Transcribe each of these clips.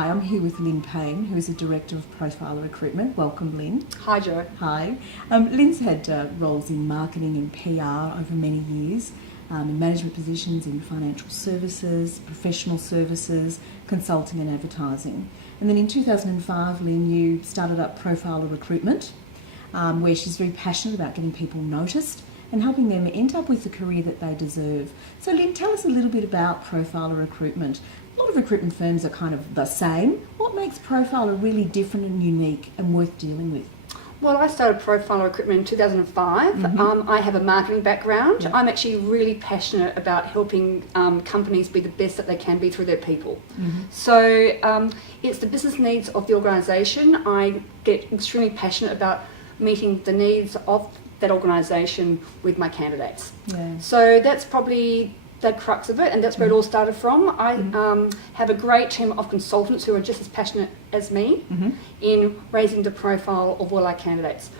Hi, I'm here with Lynne Payne, who is the Director of Profiler Recruitment. Welcome, Lynne. Hi, Jo. Hi. Lynne's had roles in marketing and PR over many years, in management positions in financial services, professional services, consulting and advertising. And then in 2005, Lynne, you started up Profiler Recruitment, where she's very passionate about getting people noticed and helping them end up with the career that they deserve. So Lynne, tell us a little bit about Profiler Recruitment. A lot of recruitment firms are kind of the same. What makes Profiler really different and unique and worth dealing with? Well, I started Profiler Recruitment in 2005. I have a marketing background. Yep. I'm actually really passionate about helping companies be the best that they can be through their people. So it's the business needs of the organisation. I get extremely passionate about meeting the needs of that organisation with my candidates. Yeah. So that's probably the crux of it, and that's where it all started from. I have a great team of consultants who are just as passionate as me in raising the profile of all our candidates.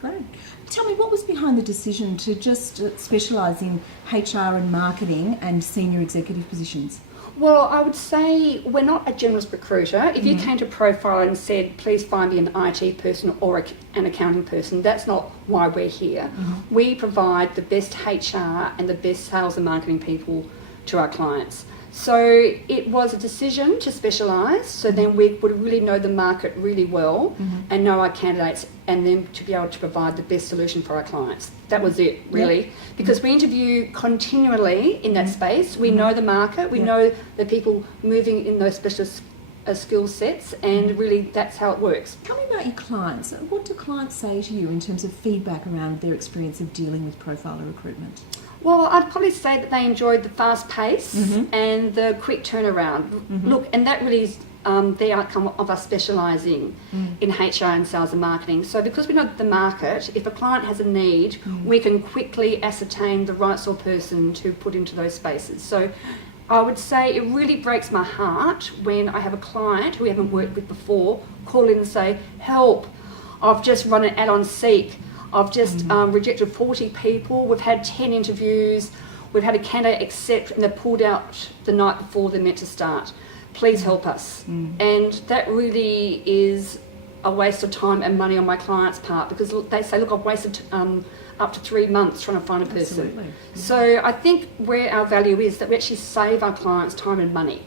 Great. Tell me, what was behind the decision to just specialise in HR and marketing and senior executive positions? Well, I would say we're not a generalist recruiter. If you came to Profiler and said, please find me an IT person or an accounting person, that's not why we're here. We provide the best HR and the best sales and marketing people to our clients. So it was a decision to specialise, so then we would really know the market really well and know our candidates, and then to be able to provide the best solution for our clients. That was it, really. Because we interview continually in that space. We know the market, we know the people moving in those specialist skill sets, and really that's how it works. Tell me about your clients. What do clients say to you in terms of feedback around their experience of dealing with Profiler Recruitment? Well, I'd probably say that they enjoyed the fast pace and the quick turnaround. Look, and that really is the outcome of us specialising in HR and sales and marketing. So because we know the market, if a client has a need, we can quickly ascertain the right sort of person to put into those spaces. So I would say it really breaks my heart when I have a client who we haven't worked with before call in and say, help, I've just run an ad on Seek. I've just rejected 40 people. We've had 10 interviews. We've had a candidate accept and they're pulled out the night before they're meant to start. Please help us. And that really is a waste of time and money on my client's part, because they say, look, I've wasted up to 3 months trying to find a person. Absolutely. So I think where our value is that we actually save our clients time and money.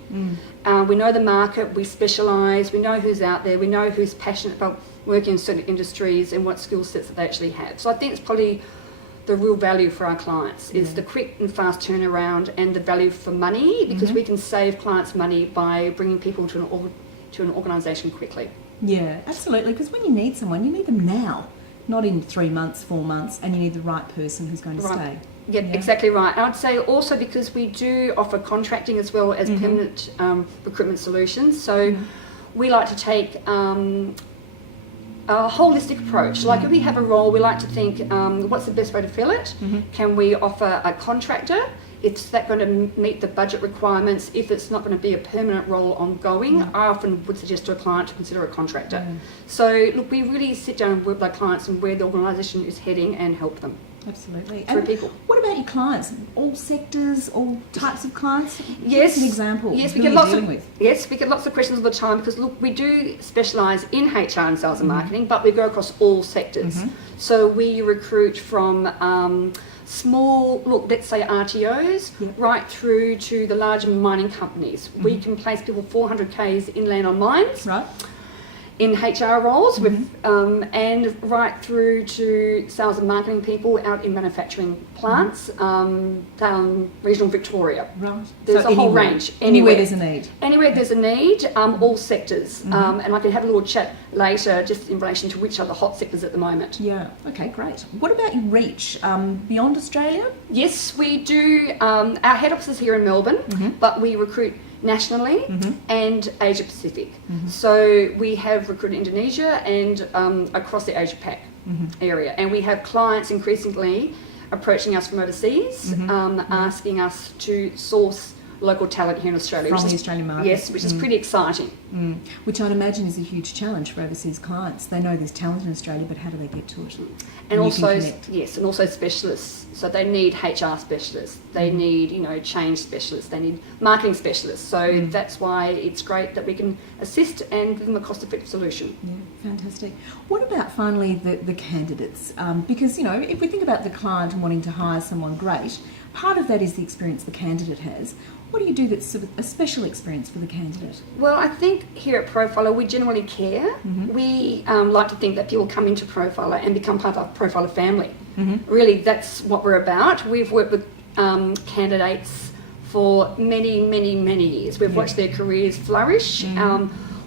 We know the market, we specialise, we know who's out there, we know who's passionate about working in certain industries and what skill sets that they actually have. So I think it's probably the real value for our clients is the quick and fast turnaround and the value for money, because we can save clients money by bringing people to an organisation quickly. Yeah, absolutely, because when you need someone, you need them now, not in 3 months, 4 months, and you need the right person who's going to stay. Yeah, exactly right. I would say also because we do offer contracting as well as permanent recruitment solutions. So we like to take a holistic approach. Like if we have a role, we like to think, what's the best way to fill it? Can we offer a contractor? Is that going to meet the budget requirements? If it's not going to be a permanent role ongoing, I often would suggest to a client to consider a contractor. So look, we really sit down with our clients and where the organisation is heading and help them. Absolutely. Through And people. what about your clients? All sectors, all types of clients? Yes. Give us an example. Yes, Who we get are you lots dealing of with? yes, we get lots of questions all the time, because look, we do specialise in HR and sales and marketing, but we go across all sectors. So we recruit from small, look, let's say RTOs, right through to the large mining companies. We can place people 400 Ks inland on mines. Right. In HR roles, and right through to sales and marketing people out in manufacturing plants, down regional Victoria. Right. There's So a whole anywhere. range. Anywhere there's a need. Anywhere there's a need, all sectors. And I can have a little chat later just in relation to which are the hot sectors at the moment. Yeah. Okay, great. What about your reach? Beyond Australia? Yes, we do. Our head office is here in Melbourne, but we recruit nationally and Asia Pacific. So we have recruited Indonesia and across the Asia Pac area, and we have clients increasingly approaching us from overseas, asking us to source local talent here in Australia. From the Australian market. Yes, which is pretty exciting. Which I'd imagine is a huge challenge for overseas clients. They know there's talent in Australia, but how do they get to it? And you can also, connect. yes, and also specialists. So they need HR specialists. They need, change specialists. They need marketing specialists. So that's why it's great that we can assist and give them a cost-effective solution. Yeah, fantastic. What about finally the candidates? Because, if we think about the client and wanting to hire someone great, part of that is the experience the candidate has. What do you do that's sort of a special experience for the candidate? Well, I think here at Profiler, we generally care. We like to think that people come into Profiler and become part of our Profiler family. Really, that's what we're about. We've worked with candidates for many, many, many years. We've watched their careers flourish.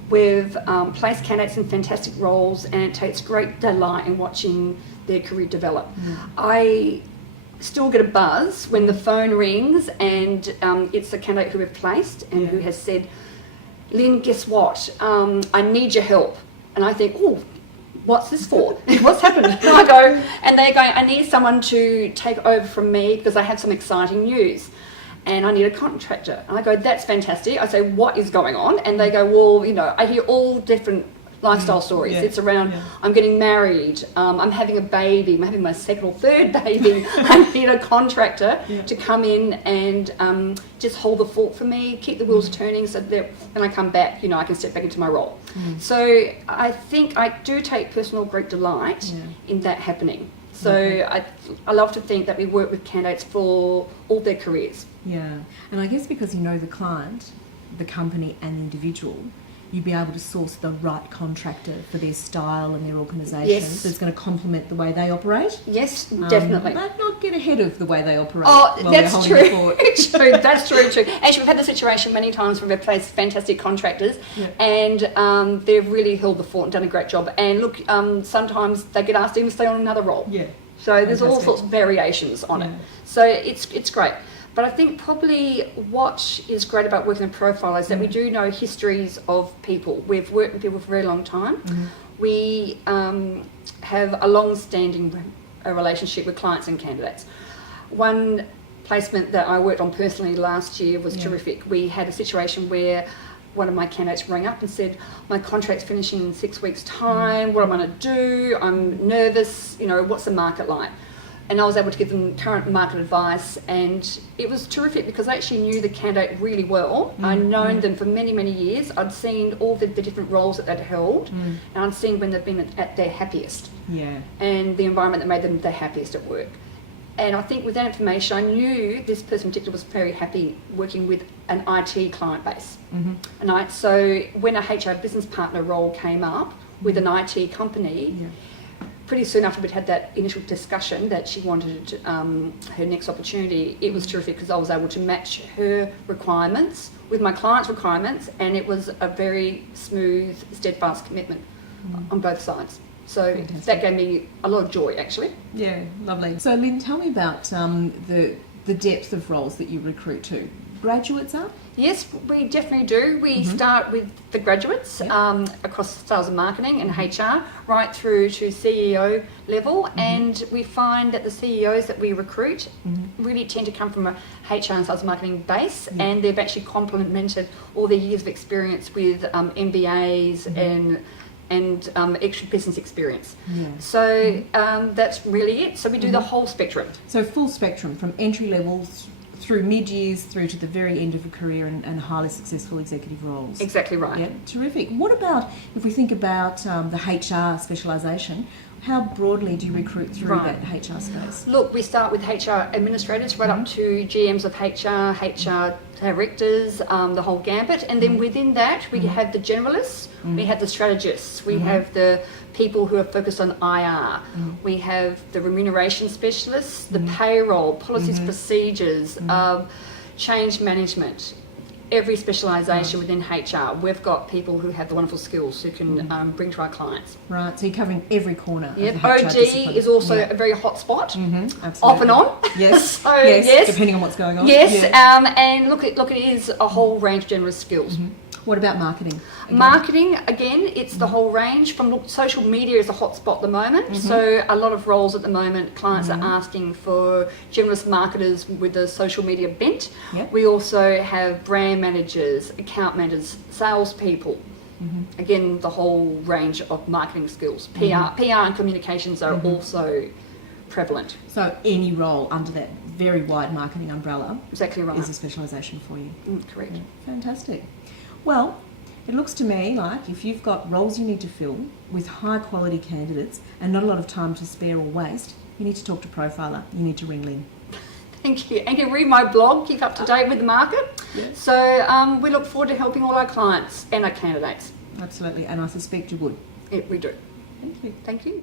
We've placed candidates in fantastic roles, and it takes great delight in watching their career develop. I still get a buzz when the phone rings and it's a candidate who we've placed and who has said, Lynne, guess what? I need your help. And I think, oh, what's this for? What's happened? And I go, and they go, I need someone to take over from me because I have some exciting news. And I need a contractor. And I go, that's fantastic. I say, what is going on? And they go, well, I hear all different lifestyle stories. It's around, I'm getting married, I'm having a baby, I'm having my second or third baby. I need a contractor to come in and just hold the fort for me, keep the wheels turning so that when I come back, I can step back into my role. So I think I do take personal great delight in that happening. So I love to think that we work with candidates for all their careers. Yeah, and I guess because you know the client, the company and the individual, you'd be able to source the right contractor for their style and their organisation that's going to complement the way they operate. Yes, definitely. But not get ahead of the way they operate. Oh, while that's they're holding true. the fort. True. That's true. Actually, we've had the situation many times where we've placed fantastic contractors and they've really held the fort and done a great job. And look, sometimes they get asked to even stay on another role. Yeah. So there's all sorts of variations on it. So it's great. But I think probably what is great about working in Profiler is that we do know histories of people. We've worked with people for a very long time. We have a long-standing relationship with clients and candidates. One placement that I worked on personally last year was terrific. We had a situation where one of my candidates rang up and said, my contract's finishing in 6 weeks' time, what am I going to do? I'm nervous, what's the market like? And I was able to give them current market advice, and it was terrific because I actually knew the candidate really well. I'd known them for many, many years. I'd seen all the different roles that they'd held, and I'd seen when they'd been at their happiest, and the environment that made them their happiest at work. And I think with that information, I knew this person in particular was very happy working with an IT client base. So when a HR business partner role came up with an IT company, pretty soon after we'd had that initial discussion that she wanted her next opportunity, it was terrific because I was able to match her requirements with my client's requirements, and it was a very smooth, steadfast commitment on both sides. So that gave me a lot of joy, actually. Yeah, lovely. So Lynne, tell me about the depth of roles that you recruit to. Graduates up? Yes, we definitely do. We start with the graduates across sales and marketing and HR, right through to CEO level, and we find that the CEOs that we recruit really tend to come from a HR and sales and marketing base, and they've actually complemented all their years of experience with MBAs and extra business experience. So that's really it. So we do the whole spectrum. So full spectrum, from entry levels through mid-years through to the very end of a career and highly successful executive roles. Exactly right. Yeah, terrific. What about, if we think about the HR specialisation, how broadly do you recruit through that HR space? Look, we start with HR administrators right up to GMs of HR directors, the whole gambit, and then within that we have the generalists, we have the strategists, we have the people who are focused on IR, we have the remuneration specialists, the payroll, policies, procedures, change management. Every specialisation within HR, we've got people who have the wonderful skills who can bring to our clients. Right, so you're covering every corner of the HR OD discipline. is also a very hot spot, Absolutely. off and on. Yes, So, yes, depending on what's going on. Yes, and look, it is a whole range of generous skills. What about marketing? Again? Marketing, again, it's the whole range from social media is a hot spot at the moment. So a lot of roles at the moment, clients are asking for generalist marketers with a social media bent. Yep. We also have brand managers, account managers, salespeople. Again, the whole range of marketing skills. PR and communications are also prevalent. So any role under that very wide marketing umbrella Exactly right. is a specialisation for you. Correct. Yeah, fantastic. Well, it looks to me like if you've got roles you need to fill with high quality candidates and not a lot of time to spare or waste, you need to talk to Profiler. You need to ring Lynne. Thank you. And you can read my blog, keep up to date with the market. Yes. So we look forward to helping all our clients and our candidates. Absolutely, and I suspect you would. We do. Thank you. Thank you.